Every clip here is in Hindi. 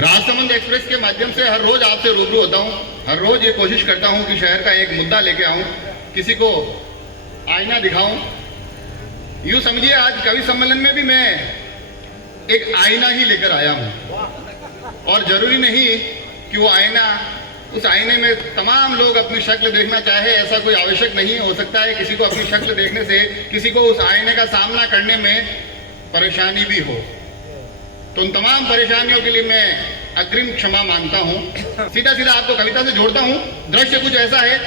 राजसमंद एक्सप्रेस के माध्यम से हर रोज आपसे रूबरू होता हूँ। हर रोज ये कोशिश करता हूँ कि शहर का एक मुद्दा लेके आऊँ, किसी को आईना दिखाऊं। यूं समझिए आज कवि सम्मेलन में भी मैं एक आईना ही लेकर आया हूँ, और जरूरी नहीं कि वो आईना, उस आईने में तमाम लोग अपनी शक्ल देखना चाहे, ऐसा कोई आवश्यक नहीं हो सकता है। किसी को अपनी शक्ल देखने से किसी को उस आईने का सामना करने में परेशानी भी हो, तो उन तमाम परेशानियों के लिए मैं अग्रिम क्षमा मांगता हूँ। सीधा सीधा आपको कविता से जोड़ता हूँ। दृश्य कुछ ऐसा है,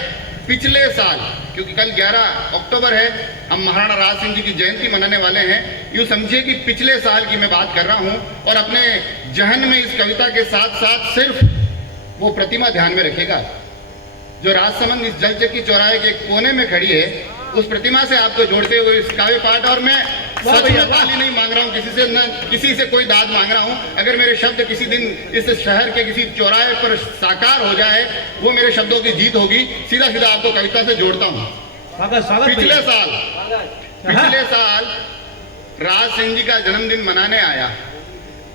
पिछले साल, क्योंकि कल 11 अक्टूबर है, हम महाराणा राज सिंह जी की जयंती मनाने वाले हैं। यूँ समझिए कि पिछले साल की मैं बात कर रहा हूँ, और अपने जहन में इस कविता के साथ साथ सिर्फ वो प्रतिमा ध्यान में रखेगा जो राजसमंद इस जलचक्की चौराहे के कोने में खड़ी है। उस प्रतिमा से आपको जोड़ते हुए इस काव्य पाठ, और मैं सच में ताली नहीं मांग रहा हूँ किसी से, न किसी से कोई दाद मांग रहा हूँ। अगर मेरे शब्द किसी दिन इस शहर के किसी चौराहे पर साकार हो जाए, वो मेरे शब्दों की जीत होगी। सीधा सीधा आपको कविता से जोड़ता हूँ। पिछले साल राज सिंह जी का जन्मदिन मनाने आया,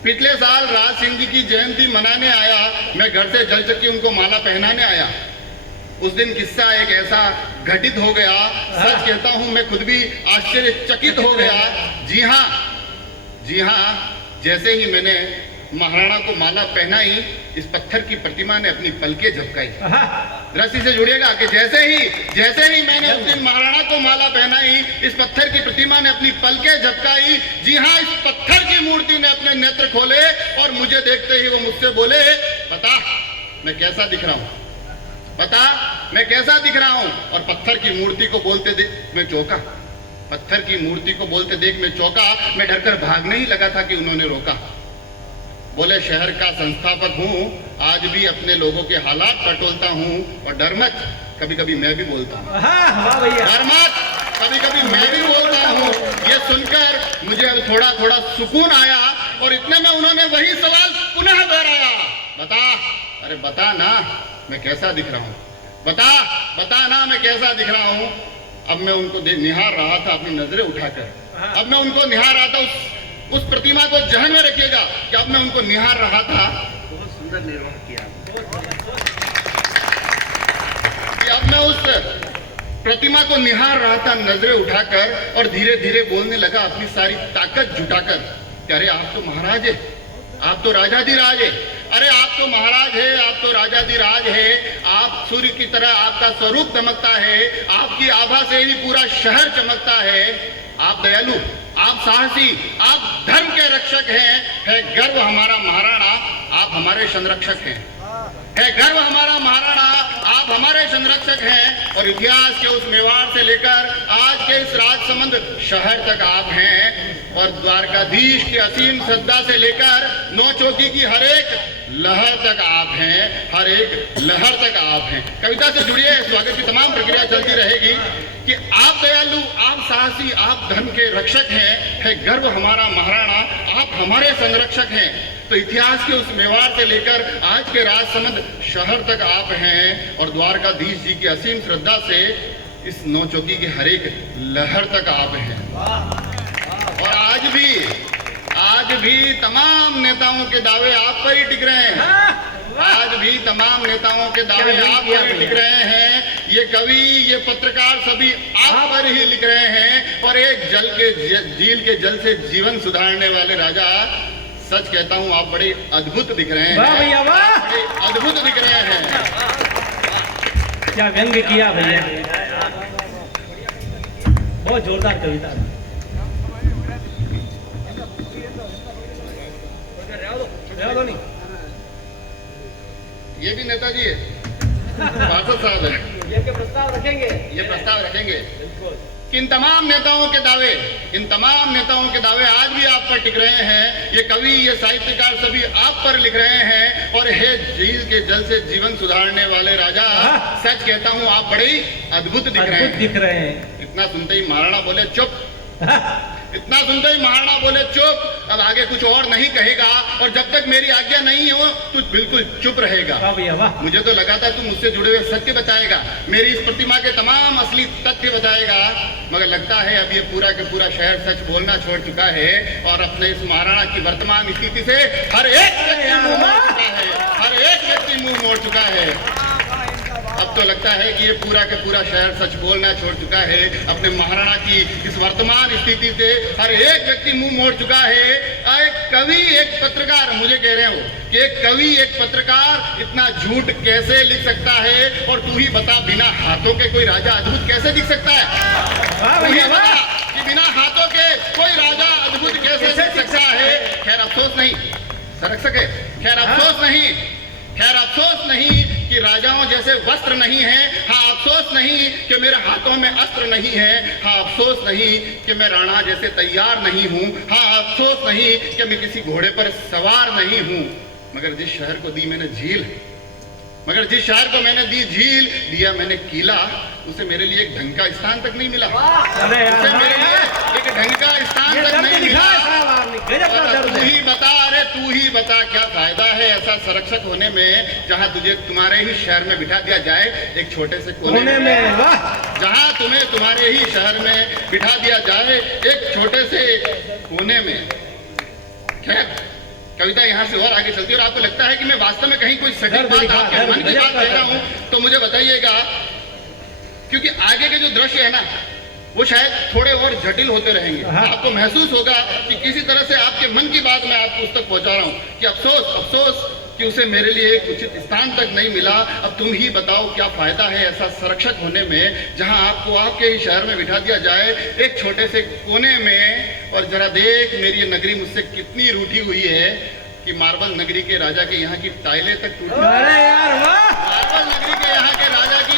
पिछले साल राज सिंह जी की जयंती मनाने आया, मैं घर से जलचक्की उनको माला पहनाने आया। उस दिन किस्सा एक ऐसा घटित हो गया, सच कहता हूं मैं खुद भी आश्चर्यचकित हो गया। जी हाँ, जैसे ही मैंने महाराणा को माला पहनाई, इस पत्थर की प्रतिमा ने अपनी पलकें झपकाई। दृष्टि से जुड़िएगा कि जैसे ही मैंने उस दिन महाराणा को माला पहनाई, इस पत्थर की प्रतिमा ने अपनी पलकें झपकाई। जी हाँ, इस पत्थर की मूर्ति ने अपने नेत्र खोले और मुझे देखते ही वो मुझसे बोले, बता मैं कैसा दिख रहा हूं, बता मैं कैसा दिख रहा हूं। और पत्थर की मूर्ति को बोलते देख मैं चौंका, पत्थर की मूर्ति को बोलते देख मैं चौंका। मैं डरकर भागने ही लगा था कि उन्होंने रोका। बोले, शहर का संस्थापक हूं, आज भी अपने लोगों के हालात टटोलता हूं, और डर मत, कभी कभी मैं भी बोलता हूं। डर मत, कभी कभी मैं भी बोलता हूं। ये सुनकर मुझे थोड़ा थोड़ा सुकून आया, और इतने में उन्होंने वही सवाल पुनः दोहराया, बता, अरे बता ना मैं कैसा दिख रहा हूं, बता ना मैं कैसा दिख रहा हूं। अब मैं उनको निहार रहा था अपनी नजरें उठाकर, अब मैं उनको निहार रहा था। उस प्रतिमा को जहन में रखिएगा कि अब मैं उनको निहार रहा था। बहुत सुंदर निर्माण किया कि अब मैं उस प्रतिमा को निहार रहा था नजरें उठाकर, और धीरे धीरे बोलने लगा अपनी सारी ताकत जुटाकर कि अरे आप तो महाराज है, आप तो राजाधिराज है, अरे आप तो महाराज है, आप तो राजाधिराज है। आप सूर्य की तरह आपका स्वरूप चमकता है, आपकी आभा से ही पूरा शहर चमकता है। आप दयालु, आप साहसी, आप धर्म के रक्षक हैं। है गर्व हमारा महाराणा, आप हमारे संरक्षक हैं। है गर्व हमारा महाराणा, आप हमारे संरक्षक हैं। और इतिहास के उस मेवाड़ से लेकर आज के इस राजसमंद शहर तक आप हैं, और द्वारकाधीश की असीम श्रद्धा से लेकर नौचौकी की हर एक लहर तक आप हैं, हर एक लहर तक आप हैं। कविता से जुड़िए, स्वागत की तमाम प्रक्रिया चलती रहेगी कि आप दयालु, आप साहसी, आप धर्म के रक्षक हैं। है गर्व हमारा महाराणा, आप हमारे संरक्षक हैं। तो इतिहास के उस मेवाड़ से लेकर आज के राजसमंद शहर तक आप हैं, और द्वारकाधीश जी की असीम श्रद्धा से इस नौचौकी की हर एक लहर तक आप हैं। और आज भी तमाम नेताओं के दावे आप पर ही टिक रहे हैं। आज भी तमाम नेताओं के दावे आप पर ही टिक रहे हैं। ये कवि, ये पत्रकार सभी आप पर ही लिख रहे हैं। और एक झील के जल से जीवन सुधारने वाले राजा, सच कहता हूं आप बड़े अद्भुत दिख रहे हैं। वाह भैया वाह, बड़े अद्भुत दिख रहे हैं। क्या व्यंग किया भैया, बहुत जोरदार कविता। ये भी नेताजी है, पार्षद साहब है। ये प्रस्ताव रखेंगे, ये प्रस्ताव रखेंगे कि इन तमाम नेताओं के दावे आज भी आप पर टिक रहे हैं। ये कवि, ये साहित्यकार सभी आप पर लिख रहे हैं। और हे झील के जल से जीवन सुधारने वाले राजा, सच कहता हूं आप बड़े ही अद्भुत दिख रहे हैं। इतना सुनते ही महाराणा बोले चुप, इतना सुनते ही महाराणा बोले चुप, अब आगे कुछ और नहीं कहेगा, और जब तक मेरी आज्ञा नहीं हो तू बिल्कुल चुप रहेगा। मुझे तो लगा था तू मुझसे जुड़े हुए सत्य बताएगा, मेरी इस प्रतिमा के तमाम असली तथ्य बताएगा, मगर लगता है अब ये पूरा के पूरा शहर सच बोलना छोड़ चुका है, और अपने इस महाराणा की वर्तमान स्थिति से हर एक चुका है। अब तो लगता है कि ये पूरा का पूरा शहर सच बोलना छोड़ चुका है। अपने महाराणा की इस वर्तमान स्थिति से हर एक व्यक्ति मुंह मोड़ चुका है। एक कवि, एक पत्रकार, मुझे कह रहे हो कि एक कवि, एक पत्रकार इतना झूठ कैसे लिख सकता है? और तू ही बता, बिना हाथों के कोई राजा अद्भुत कैसे दिख सकता है? तू ही बता कि बिना हाथों के कोई राजा अद्भुत कैसे दिख सकता है? खैर अफसोस नहीं, सरक सके, खैर अफसोस नहीं, खैर अफसोस नहीं कि राजाओं जैसे वस्त्र नहीं है। हाँ, अफसोस नहीं कि मेरे हाथों में अस्त्र नहीं है। हाँ, अफसोस नहीं कि मैं राणा जैसे तैयार नहीं हूँ। हाँ, अफसोस नहीं कि मैं किसी घोड़े पर सवार नहीं हूँ। मगर जिस शहर को दी मैंने झील, मगर जिस शहर को मैंने दी झील, दिया मैंने किला, उसे मेरे लिए एक ढंग का स्थान तक नहीं मिला। उसे मेरे लिए एक ढंग का स्थान तक नहीं मिला। और तू ही बता, अरे तू ही बता, क्या फायदा है ऐसा संरक्षक होने में जहां तुझे तुम्हारे ही शहर में बिठा दिया जाए एक छोटे से कोने में, जहां तुम्हें तुम्हारे ही शहर में बिठा दिया जाए एक छोटे से कोने में। खैर, कविता यहाँ से और आगे चलती है और आपको लगता है कि मैं वास्तव में कहीं कोई सटीक बात आपके मन की बात कह रहा हूँ तो मुझे बताइएगा, क्योंकि आगे के जो दृश्य है ना वो शायद थोड़े और जटिल होते रहेंगे। आपको महसूस होगा कि किसी तरह से आपके मन की बात मैं आपको उस तक पहुंचा रहा हूँ कि अफसोस, अफसोस कि उसे मेरे लिए एक उचित स्थान तक नहीं मिला। अब तुम ही बताओ क्या फायदा है ऐसा संरक्षक होने में जहां आपको आपके ही शहर में बिठा दिया जाए एक छोटे से कोने में। और जरा देख, मेरी ये नगरी मुझसे कितनी रूठी हुई है कि मार्बल नगरी के राजा के यहाँ की टाइलें तक टूटी। अरे यार वाह! मार्बल नगरी के यहाँ के राजा की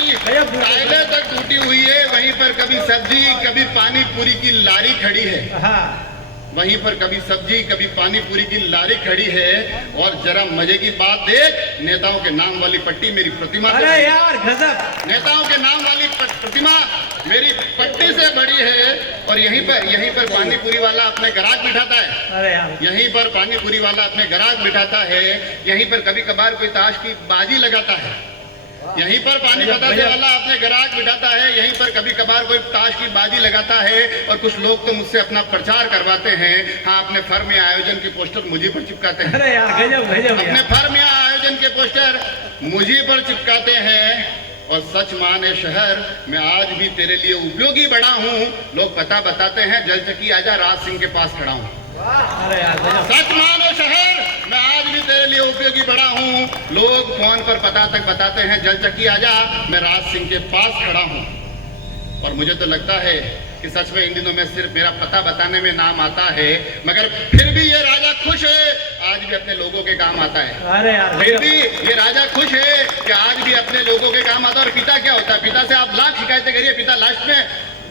टाइलें तक टूटी हुई है। वहीं पर कभी सब्जी, कभी पानी पूरी की लारी खड़ी है। वहीं पर कभी सब्जी, कभी पानी पूरी की लारी खड़ी है। और जरा मजे की बात देख, नेताओं के नाम वाली पट्टी मेरी प्रतिमा, अरे यार गजब! नेताओं के नाम वाली प्रतिमा मेरी पट्टी से बड़ी है। और यहीं पर पानी पूरी वाला अपने ग्राहक बिठाता है। अरे यार, यहीं पर पानी पूरी वाला अपने ग्राहक बिठाता है। यहीं पर कभी कभार कोई ताश की बाजी लगाता है। यहीं पर पानी बतासे वाला अपने ग्राहक बिठाता है। यहीं पर कभी कभार कोई ताश की बाजी लगाता है। और कुछ लोग तो मुझसे अपना प्रचार करवाते हैं। हाँ, अपने फर्म या आयोजन के पोस्टर मुझे पर चिपकाते हैं। अरे यार गजब गजब! अपने फर्म या आयोजन के पोस्टर मुझे पर चिपकाते हैं। और सच माने शहर, मैं आज भी तेरे लिए उपयोगी बड़ा हूँ। लोग पता बताते हैं, जलचकी आजा, राज सिंह के पास खड़ा हूँ। अरे यार गजब! सच मानो शहर, मैं आज भी तेरे लिए उपयोगी बड़ा हूँ। लोग फोन पर पता तक बताते हैं, जलचकी आजा, मैं राज सिंह के पास खड़ा हूँ। और मुझे तो लगता है कि सच में इन दिनों में सिर्फ मेरा पता बताने में नाम आता है, मगर फिर भी ये राजा खुश है, आज भी अपने लोगों के काम आता है। अरे यार फिर भी ये राजा खुश है कि आज भी अपने लोगों के काम आता है। और पिता क्या होता है? पिता से आप लाख शिकायतें करिए, पिता लास्ट में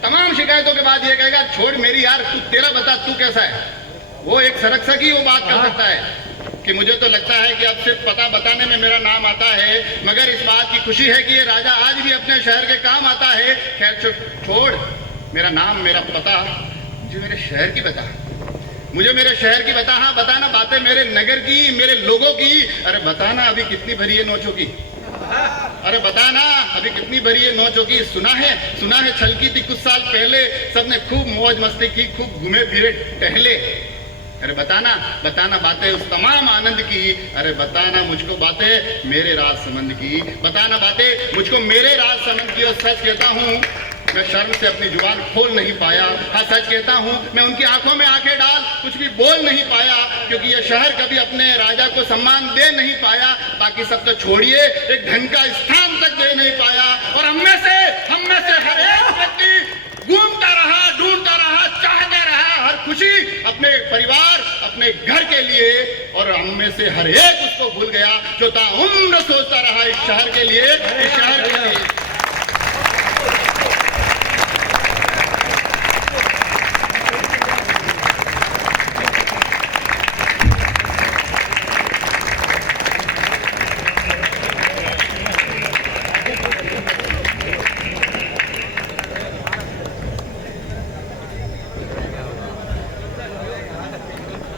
तमाम शिकायतों के बाद ये कहेगा, छोड़ मेरी यार, तू तेरा बता, तू कैसा है। वो एक संरक्षक ही वो बात कर सकता है कि मुझे तो लगता है कि अब सिर्फ पता बताने में मेरा नाम आता है, मगर इस बात की खुशी है कि ये राजा आज भी अपने शहर के काम आता है। खैर छोड़ मेरा नाम, मेरा पता, मुझे मेरे शहर की बता, मुझे मेरे शहर की बता। हाँ, बताना बातें मेरे नगर की, मेरे लोगों की। अरे बताना अभी कितनी भरी है नोचों की। अरे बताना अभी कितनी भरी है नोचों की। सुना है छलकी थी कुछ साल पहले, सबने खूब मौज मस्ती की, खूब घूमे फिरे टहले। अरे बताना बातें उस तमाम आनंद की। अरे बताना मुझको बातें मेरे राज संबंध की। बताना बातें मुझको मेरे राज संबंध की। और सच कहता हूँ, मैं शर्म से अपनी जुबान खोल नहीं पाया। हाँ, सच कहता हूँ, मैं उनकी आंखों में आंखें डाल कुछ भी बोल नहीं पाया, क्योंकि यह शहर कभी अपने राजा को सम्मान दे नहीं पाया। बाकी सब तो छोड़िए, एक ढंग का स्थान तक दे नहीं पाया। और हम में से हर एक व्यक्ति घूमता रहा, ढूंढता रहा, चाहता रहा हर खुशी अपने परिवार, अपने घर के लिए। और हम में से हर एक उसको भूल गया जो ताउम्र सोचता रहा इस शहर के लिए, इस शहर के लिए।